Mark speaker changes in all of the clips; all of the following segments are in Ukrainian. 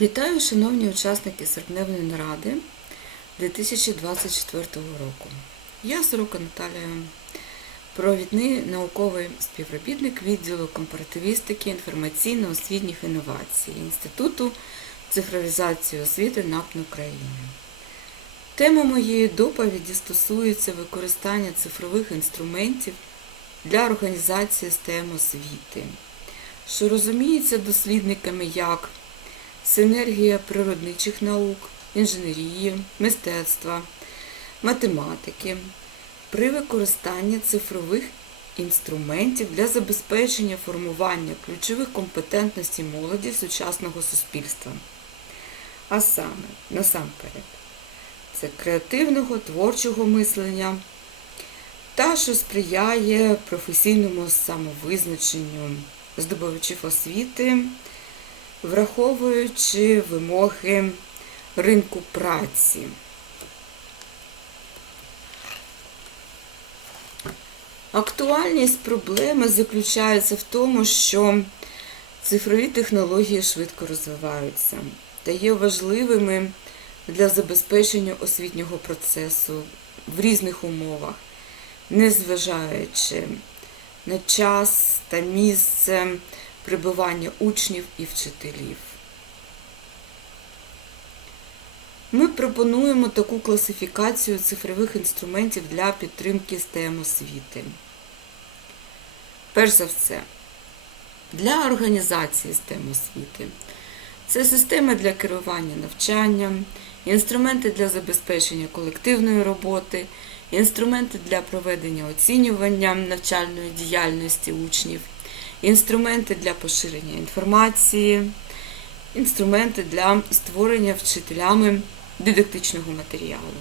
Speaker 1: Вітаю, шановні учасники серпневої наради 2024 року. Я Сорока Наталія, провідний науковий співробітник відділу компаративістики інформаційно-освітніх інновацій Інституту цифровізації освіти НАПН України. Тема моєї доповіді стосується використання цифрових інструментів для організації STEM освіти, що розуміється дослідниками як синергія природничих наук, інженерії, мистецтва, математики при використанні цифрових інструментів для забезпечення формування ключових компетентностей молоді сучасного суспільства. А саме, насамперед, це креативного, творчого мислення та що сприяє професійному самовизначенню здобувачів освіти враховуючи вимоги ринку праці. Актуальність проблеми заключається в тому, що цифрові технології швидко розвиваються та є важливими для забезпечення освітнього процесу в різних умовах, незважаючи на час та місце прибування учнів і вчителів. Ми пропонуємо таку класифікацію цифрових інструментів для підтримки STEM освіти. Перш за все, для організації STEM освіти це системи для керування навчанням, інструменти для забезпечення колективної роботи, інструменти для проведення оцінювання навчальної діяльності учнів інструменти для поширення інформації, інструменти для створення вчителями дидактичного матеріалу.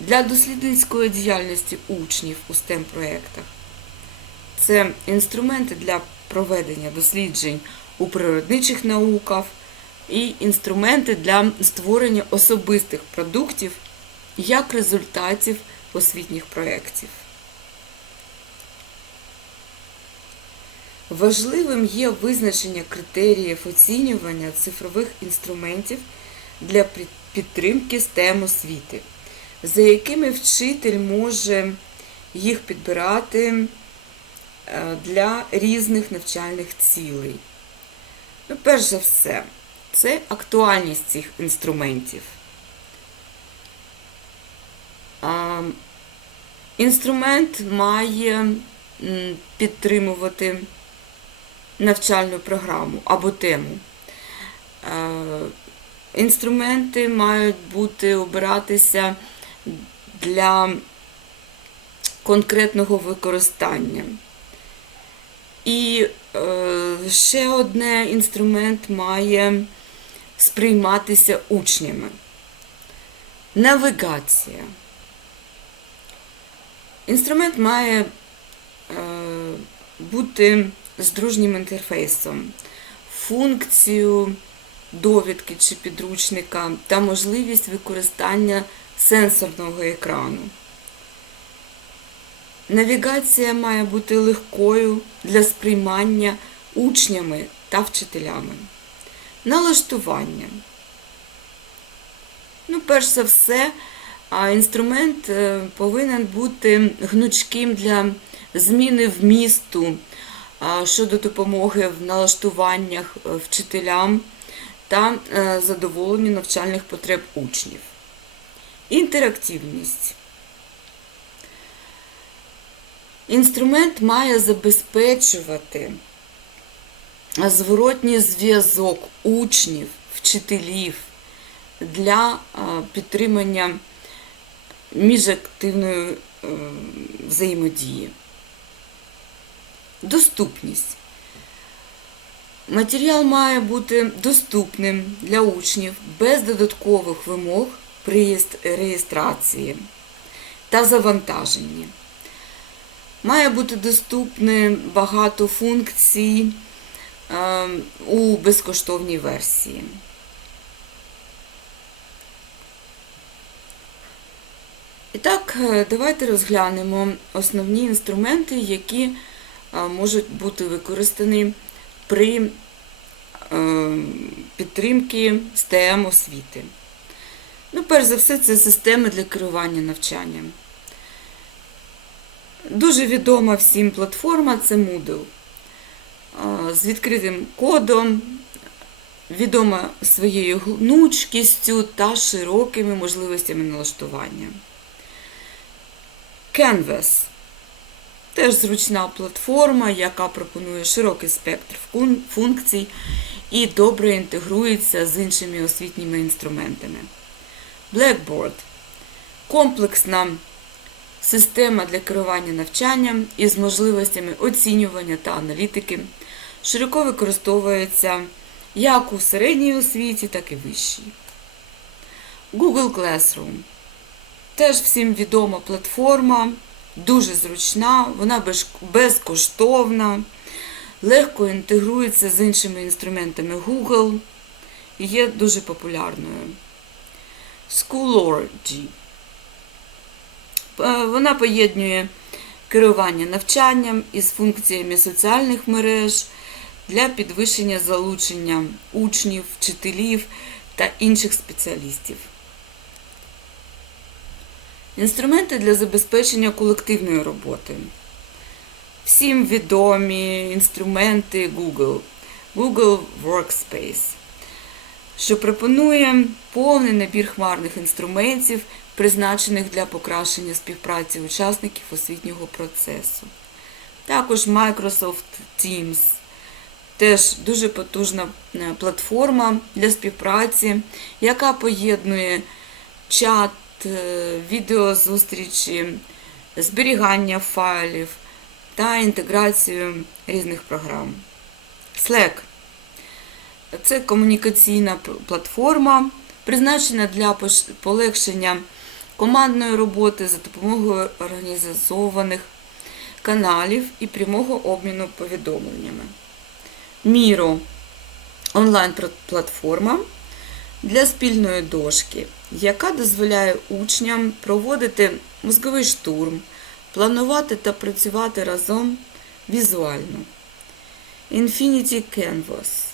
Speaker 1: Для дослідницької діяльності учнів у STEM проєктах це інструменти для проведення досліджень у природничих науках і інструменти для створення особистих продуктів як результатів освітніх проєктів. Важливим є визначення критеріїв оцінювання цифрових інструментів для підтримки STEM освіти, за якими вчитель може їх підбирати для різних навчальних цілей. Ну, перш за все, це актуальність цих інструментів. Інструмент має підтримувати навчальну програму або тему. Інструменти мають бути обиратися для конкретного використання. І ще одне інструмент має сприйматися учнями. Навігація. Інструмент має бути з дружнім інтерфейсом, функцію довідки чи підручника та можливість використання сенсорного екрану. Навігація має бути легкою для сприймання учнями та вчителями. Налаштування. Ну, перш за все, інструмент повинен бути гнучким для зміни вмісту щодо допомоги в налаштуваннях вчителям та задоволенню навчальних потреб учнів. Інтерактивність. Інструмент має забезпечувати зворотній зв'язок учнів, вчителів для підтримання міжактивної взаємодії. Доступність. Матеріал має бути доступним для учнів без додаткових вимог при реєстрації та завантаженні. Має бути доступне багато функцій у безкоштовній версії. І так, давайте розглянемо основні інструменти, які можуть бути використані при е, підтримки STEM освіти. Ну, перш за все, це системи для керування навчанням. Дуже відома всім платформа це Moodle. З відкритим кодом, відома своєю гнучкістю та широкими можливостями налаштування. Canvas теж зручна платформа, яка пропонує широкий спектр функцій і добре інтегрується з іншими освітніми інструментами. Blackboard комплексна система для керування навчанням із можливостями оцінювання та аналітики, широко використовується як у середній освіті, так і вищій. Google Classroom теж всім відома платформа, дуже зручна, вона безкоштовна, легко інтегрується з іншими інструментами Google і є дуже популярною. Schoology. Е, Вона поєднує керування навчанням із функціями соціальних мереж для підвищення залучення учнів, вчителів та інших спеціалістів. Інструменти для забезпечення колективної роботи. Всім відомі інструменти Google. Google Workspace, що пропонує повний набір хмарних інструментів, призначених для покращення співпраці учасників освітнього процесу. Також Microsoft Teams теж дуже потужна е, платформа для співпраці, яка поєднує чат, відеозустрічі, зберігання файлів та інтеграцію різних програм. Slack це комунікаційна платформа, призначена для полегшення командної роботи за допомогою організованих каналів і прямого обміну повідомленнями. Міро онлайн-платформа для спільної дошки, яка дозволяє учням проводити мозковий штурм, планувати та працювати разом візуально. Infinity Canvas.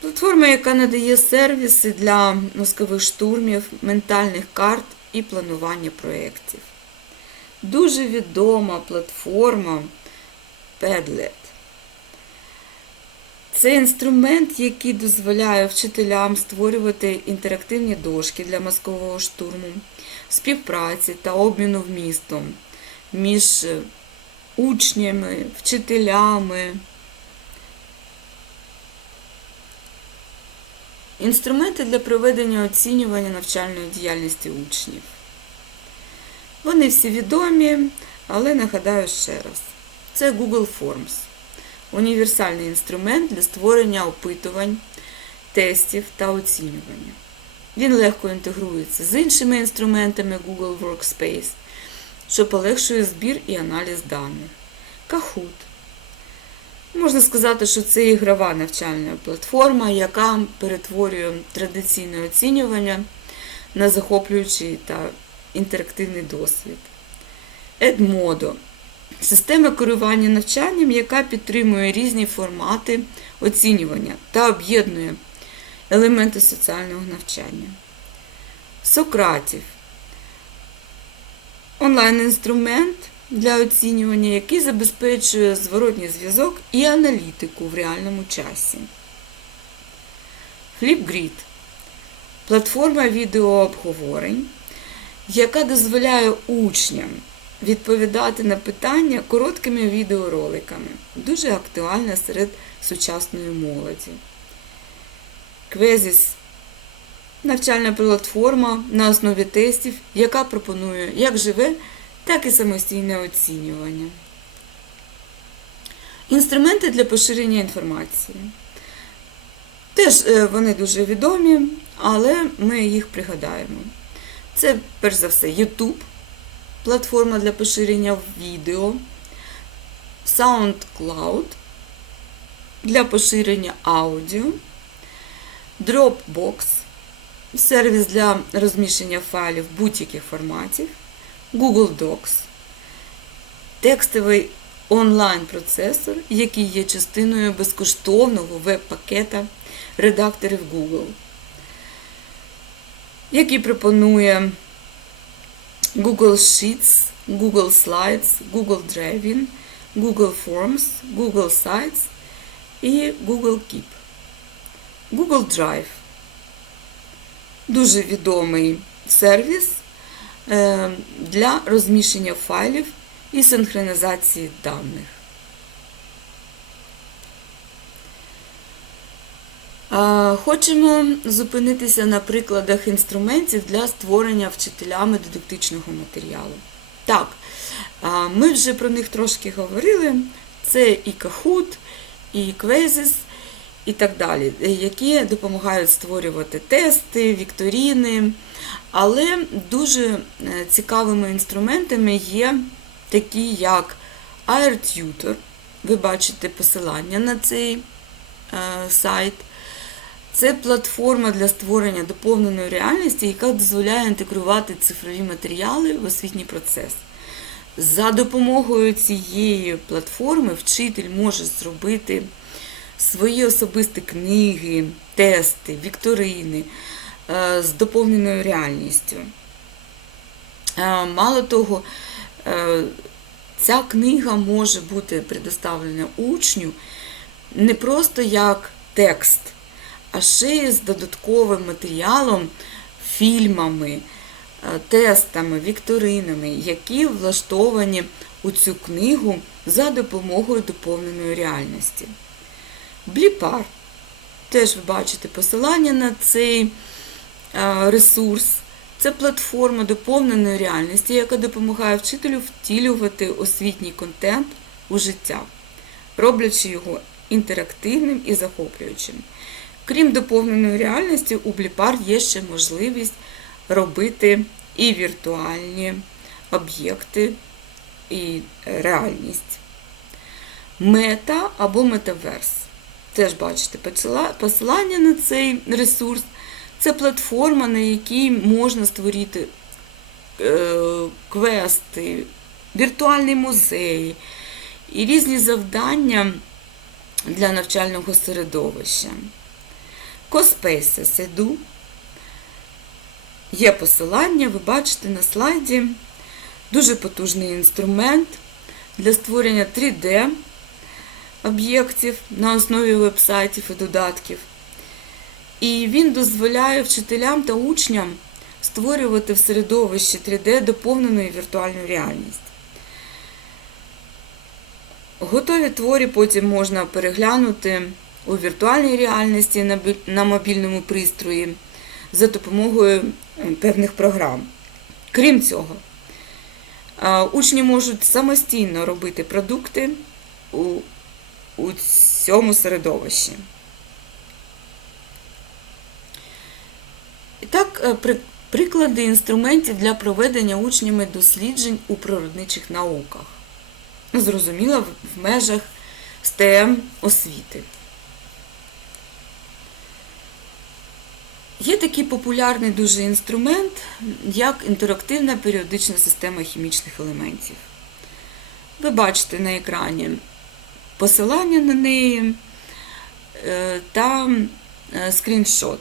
Speaker 1: Платформа, яка надає сервіси для мозкових штурмів, ментальних карт і планування проєктів. Дуже відома платформа Padlet. Це інструмент, який дозволяє вчителям створювати інтерактивні дошки для мозкового штурму, співпраці та обміну вмістом між учнями, вчителями. Інструменти для проведення оцінювання навчальної діяльності учнів. Вони всі відомі, але нагадаю ще раз. Це Google Forms універсальний інструмент для створення опитувань, тестів та оцінювання. Він легко інтегрується з іншими інструментами Google Workspace, що полегшує збір і аналіз даних. Kahoot. Можна сказати, що це ігрова навчальна платформа, яка перетворює традиційне оцінювання на захоплюючий та інтерактивний досвід. Edmodo Система керування навчанням, яка підтримує різні формати оцінювання та об'єднує елементи соціального навчання. Сократів онлайн-інструмент для оцінювання, який забезпечує зворотній зв'язок і аналітику в реальному часі. Flipgrid платформа відеообговорень, яка дозволяє учням відповідати на питання короткими відеороликами. Дуже актуальна серед сучасної молоді. Квезіс навчальна платформа на основі тестів, яка пропонує як живе, так і самостійне оцінювання. Інструменти для поширення інформації. Теж е, вони дуже відомі, але ми їх пригадаємо. Це, перш за все, YouTube платформа для поширення відео, SoundCloud для поширення аудіо, Dropbox сервіс для розміщення файлів будь-яких форматів, Google Docs, текстовий онлайн-процесор, який є частиною безкоштовного веб-пакета редакторів Google, який пропонує Google Sheets, Google Slides, Google Driving, Google Forms, Google Sites і Google Keep. Google Drive. Дуже відомий сервіс е, для розміщення файлів і синхронізації даних. Хочемо зупинитися на прикладах інструментів для створення вчителями дидактичного матеріалу. Так, ми вже про них трошки говорили. Це і Kahoot, і Quizzes, і так далі, які допомагають створювати тести, вікторіни. Але дуже е, цікавими інструментами є такі, як AirTutor. Ви бачите посилання на цей е, сайт. Це платформа для створення доповненої реальності, яка дозволяє інтегрувати цифрові матеріали в освітній процес. За допомогою цієї платформи вчитель може зробити свої особисті книги, тести, вікторини е, з доповненою реальністю. Е, Мало того, е, ця книга може бути предоставлена учню не просто як текст, а ще й з додатковим матеріалом, фільмами, тестами, вікторинами, які влаштовані у цю книгу за допомогою доповненої реальності. Бліпар. Теж ви бачите посилання на цей ресурс. Це платформа доповненої реальності, яка допомагає вчителю втілювати освітній контент у життя, роблячи його інтерактивним і захоплюючим. Крім доповненої реальності, у Бліпар є ще можливість робити і віртуальні об'єкти, і реальність. Мета або метаверс. Теж бачите посилання на цей ресурс. Це платформа, на якій можна створити е, квести, віртуальний музей і різні завдання для навчального середовища. Cospaces Edu. Є посилання, ви бачите на слайді. Дуже потужний інструмент для створення 3D об'єктів на основі вебсайтів і додатків. І він дозволяє вчителям та учням створювати в середовищі 3D доповнену віртуальну реальність. Готові творі потім можна переглянути у віртуальній реальності на мобільному пристрої за допомогою певних програм. Крім цього, учні можуть самостійно робити продукти у, у цьому середовищі. І так, е, приклади інструментів для проведення учнями досліджень у природничих науках. Зрозуміло, в межах STEM освіти. Є такий популярний дуже інструмент, як інтерактивна періодична система хімічних елементів. Ви бачите на екрані посилання на неї е, та е, скріншот.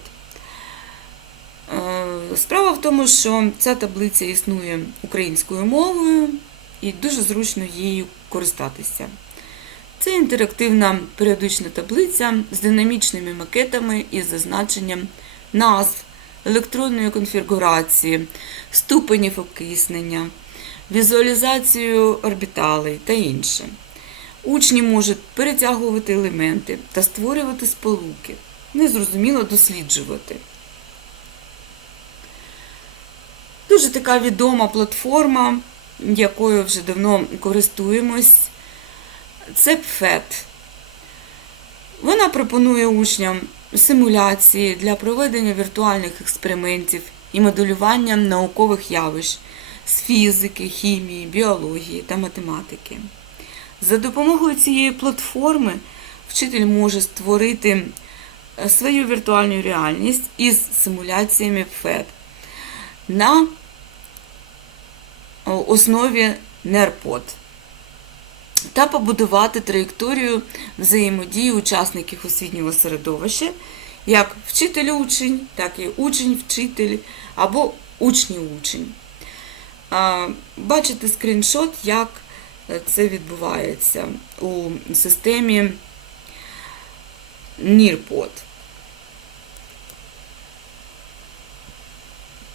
Speaker 1: Е, справа в тому, що ця таблиця існує українською мовою і дуже зручно її користатися. Це інтерактивна періодична таблиця з динамічними макетами і зазначенням назв, електронної конфігурації, ступенів окиснення, візуалізацію орбіталей та інше. Учні можуть перетягувати елементи та створювати сполуки, незрозуміло досліджувати. Дуже така відома платформа, якою вже давно користуємось, це PFET. Вона пропонує учням симуляції для проведення віртуальних експериментів і моделювання наукових явищ з фізики, хімії, біології та математики. За допомогою цієї платформи вчитель може створити е, свою віртуальну реальність із симуляціями FED на основі NERPOD. Та побудувати траєкторію взаємодії учасників освітнього середовища, як вчитель-учень, так і учень-вчитель або учні-учень. Бачите скріншот, як це відбувається у системі Nearpod.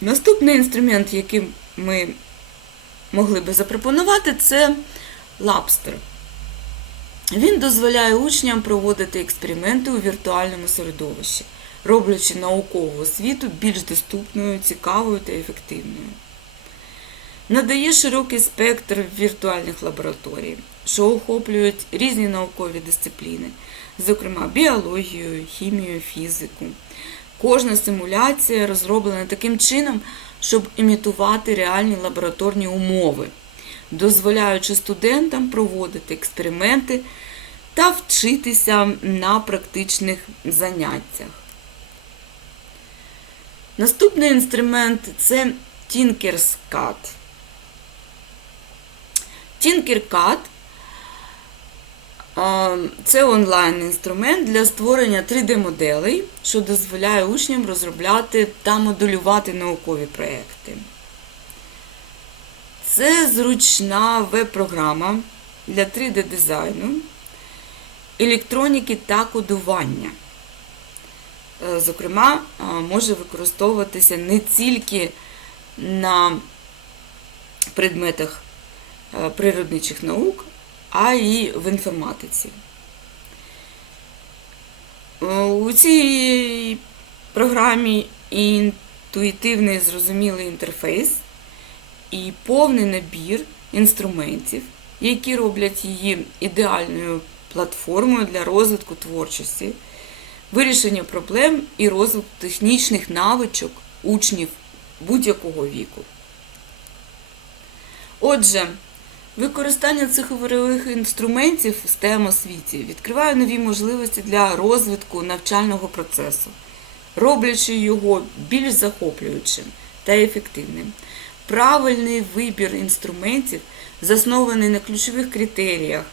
Speaker 1: Наступний інструмент, який ми могли би запропонувати, це Labster. Він дозволяє учням проводити експерименти у віртуальному середовищі, роблячи наукову освіту більш доступною, цікавою та ефективною. Надає широкий спектр віртуальних лабораторій, що охоплюють різні наукові дисципліни, зокрема біологію, хімію, фізику. Кожна симуляція розроблена таким чином, щоб імітувати реальні лабораторні умови, дозволяючи студентам проводити експерименти та вчитися на практичних заняттях. Наступний інструмент це Tinkercad. Tinkercad це онлайн-інструмент для створення 3D-моделей, що дозволяє учням розробляти та моделювати наукові проекти. Це зручна веб-програма для 3D-дизайну, електроніки та кодування. Е, Зокрема, може використовуватися не тільки на предметах е, природничих наук, а і в інформатиці. Е, У цій програмі інтуїтивний зрозумілий інтерфейс і повний набір інструментів, які роблять її ідеальною платформою для розвитку творчості, вирішення проблем і розвитку технічних навичок учнів будь-якого віку. Отже, Використання цифрових інструментів в STEM освіті відкриває нові можливості для розвитку навчального процесу, роблячи його більш захоплюючим та ефективним. Правильний вибір інструментів, заснований на ключових критеріях,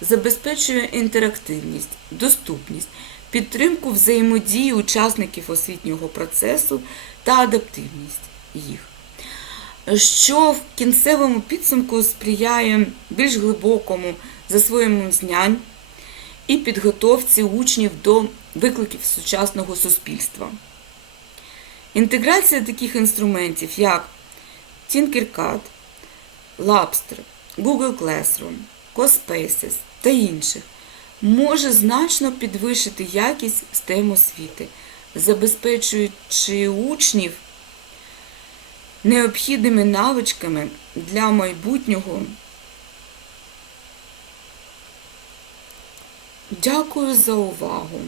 Speaker 1: забезпечує інтерактивність, доступність, підтримку взаємодії учасників освітнього процесу та адаптивність їх що в кінцевому підсумку сприяє більш глибокому засвоєнню знань і підготовці учнів до викликів сучасного суспільства. Інтеграція таких інструментів, як Tinkercad, Labster, Google Classroom, CoSpaces та інших, може значно підвищити якість STEM освіти, забезпечуючи учнів необхідними навичками для майбутнього. Дякую за увагу!